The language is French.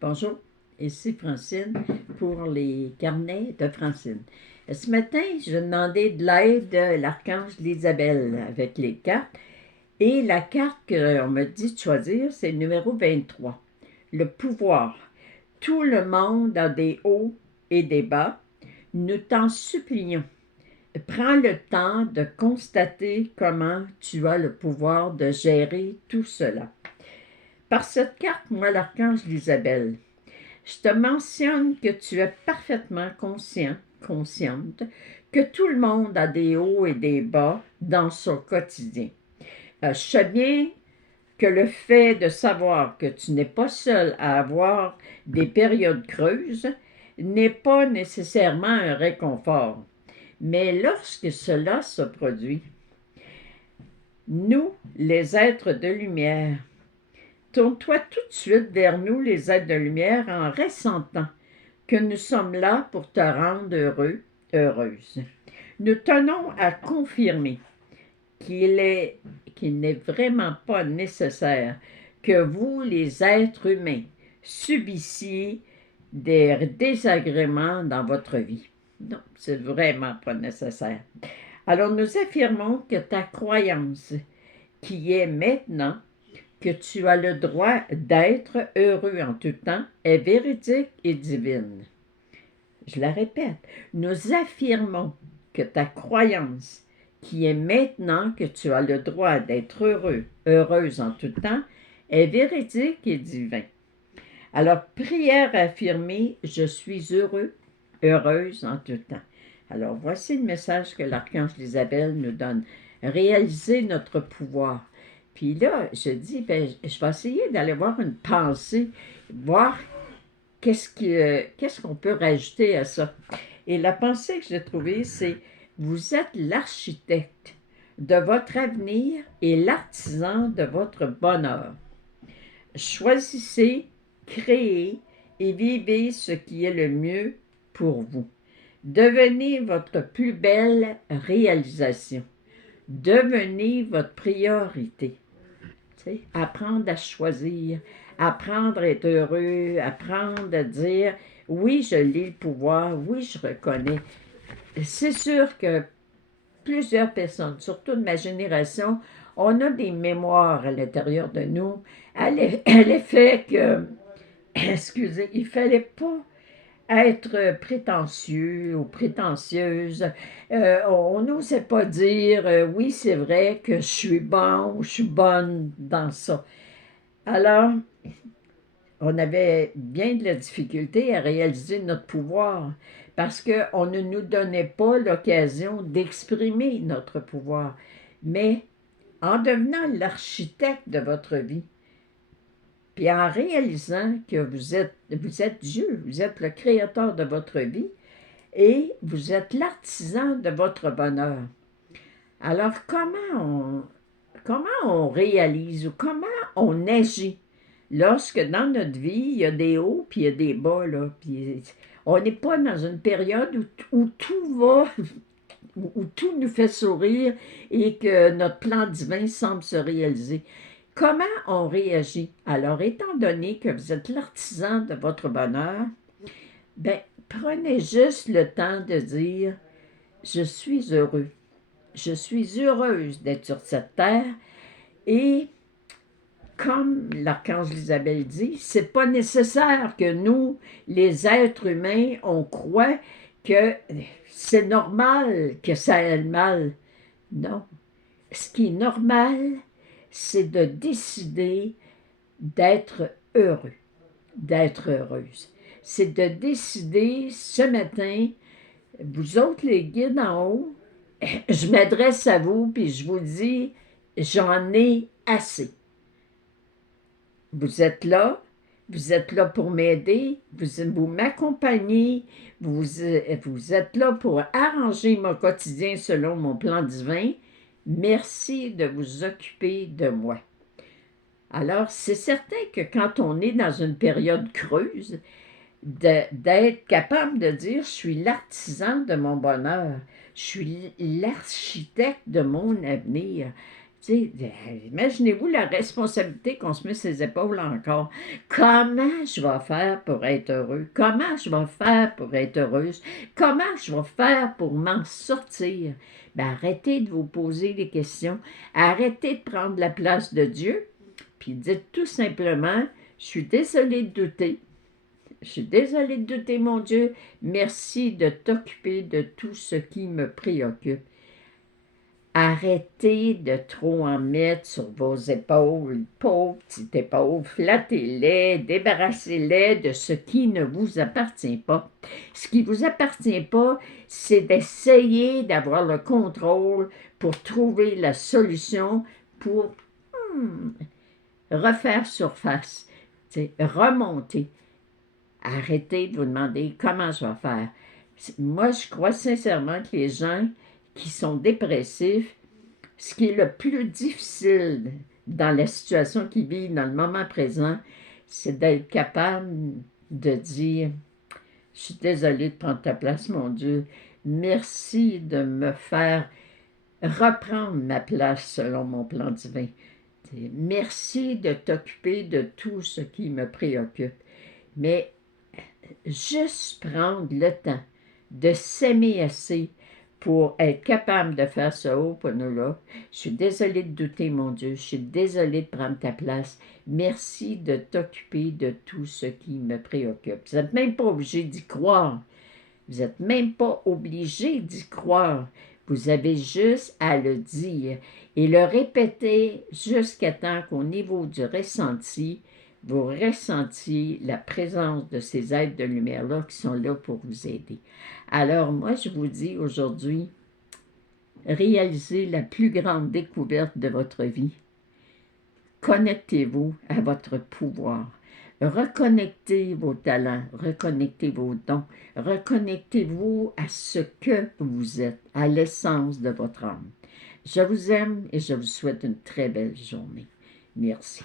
Bonjour, ici Francine pour les carnets de Francine. Ce matin, je demandais de l'aide de l'archange Isabelle avec les cartes. Et la carte qu'on me dit de choisir, c'est le numéro 23, le pouvoir. Tout le monde a des hauts et des bas. Nous t'en supplions. Prends le temps de constater comment tu as le pouvoir de gérer tout cela. Par cette carte, moi, l'archange Isabelle, je te mentionne que tu es parfaitement consciente, que tout le monde a des hauts et des bas dans son quotidien. Je sais bien que le fait de savoir que tu n'es pas seul à avoir des périodes creuses n'est pas nécessairement un réconfort. Mais lorsque cela se produit, nous, les êtres de lumière, tourne-toi tout de suite vers nous, les êtres de lumière, en ressentant que nous sommes là pour te rendre heureux, heureuse. Nous tenons à confirmer qu'il n'est vraiment pas nécessaire que vous, les êtres humains, subissiez des désagréments dans votre vie. Non, c'est vraiment pas nécessaire. Alors nous affirmons que ta croyance, qui est maintenant que tu as le droit d'être heureux en tout temps, est véridique et divine. Je la répète, nous affirmons que ta croyance, qui est maintenant que tu as le droit d'être heureux, heureuse en tout temps, est véridique et divin. Alors, prière affirmée, je suis heureux, heureuse en tout temps. Alors, voici le message que l'archange Isabelle nous donne. Réaliser notre pouvoir. Puis là, je dis, je vais essayer d'aller voir une pensée, voir qu'est-ce qu'on peut rajouter à ça. Et la pensée que j'ai trouvée, c'est vous êtes l'architecte de votre avenir et l'artisan de votre bonheur. Choisissez, créez et vivez ce qui est le mieux pour vous. Devenez votre plus belle réalisation. Devenez votre priorité. Apprendre à choisir, apprendre à être heureux, apprendre à dire oui, je l'ai le pouvoir, oui, je reconnais. C'est sûr que plusieurs personnes, surtout de ma génération, on a des mémoires à l'intérieur de nous à l'effet que, excusez, il ne fallait pas être prétentieux ou prétentieuse. On n'osait pas dire oui, c'est vrai que je suis bon ou je suis bonne dans ça. Alors, on avait bien de la difficulté à réaliser notre pouvoir parce qu'on ne nous donnait pas l'occasion d'exprimer notre pouvoir. Mais en devenant l'architecte de votre vie, puis en réalisant que vous êtes Dieu, vous êtes le créateur de votre vie et vous êtes l'artisan de votre bonheur. Alors, comment on réalise ou comment on agit lorsque dans notre vie, il y a des hauts puis il y a des bas, là, puis on n'est pas dans une période où tout va, où tout nous fait sourire et que notre plan divin semble se réaliser. Comment on réagit? Alors, étant donné que vous êtes l'artisan de votre bonheur, ben, prenez juste le temps de dire « Je suis heureux. Je suis heureuse d'être sur cette terre. » Et comme l'archange Isabelle dit, c'est pas nécessaire que nous, les êtres humains, on croit que c'est normal que ça aille mal. Non. Ce qui est normal, c'est de décider d'être heureux, d'être heureuse. C'est de décider ce matin, vous autres les guides en haut, je m'adresse à vous puis je vous dis, j'en ai assez. Vous êtes là pour m'aider, vous m'accompagnez, vous êtes là pour arranger mon quotidien selon mon plan divin. Merci de vous occuper de moi. Alors, c'est certain que quand on est dans une période creuse, d'être capable de dire « je suis l'artisan de mon bonheur, je suis l'architecte de mon avenir », Tu sais, imaginez-vous la responsabilité qu'on se met sur ses épaules encore. Comment je vais faire pour être heureux? Comment je vais faire pour être heureuse? Comment je vais faire pour m'en sortir? Ben, arrêtez de vous poser des questions. Arrêtez de prendre la place de Dieu. Puis dites tout simplement, je suis désolée de douter. Je suis désolée de douter, mon Dieu. Merci de t'occuper de tout ce qui me préoccupe. Arrêtez de trop en mettre sur vos épaules, pauvres petites épaules, flattez-les, débarrassez-les de ce qui ne vous appartient pas. Ce qui ne vous appartient pas, c'est d'essayer d'avoir le contrôle pour trouver la solution pour refaire surface, remonter. Arrêtez de vous demander comment je vais faire. Moi, je crois sincèrement que les gens qui sont dépressifs, ce qui est le plus difficile dans la situation qu'ils vivent dans le moment présent, c'est d'être capable de dire « Je suis désolée de prendre ta place, mon Dieu. Merci de me faire reprendre ma place selon mon plan divin. Merci de t'occuper de tout ce qui me préoccupe. » Mais juste prendre le temps de s'aimer assez pour être capable de faire ce haut pour nous-là. Je suis désolée de douter, mon Dieu. Je suis désolée de prendre ta place. Merci de t'occuper de tout ce qui me préoccupe. Vous n'êtes même pas obligé d'y croire. Vous n'êtes même pas obligé d'y croire. Vous avez juste à le dire et le répéter jusqu'à temps qu'au niveau du ressenti, vous ressentiez la présence de ces êtres de lumière-là qui sont là pour vous aider. Alors, moi, je vous dis aujourd'hui, réalisez la plus grande découverte de votre vie. Connectez-vous à votre pouvoir. Reconnectez vos talents, reconnectez vos dons, reconnectez-vous à ce que vous êtes, à l'essence de votre âme. Je vous aime et je vous souhaite une très belle journée. Merci.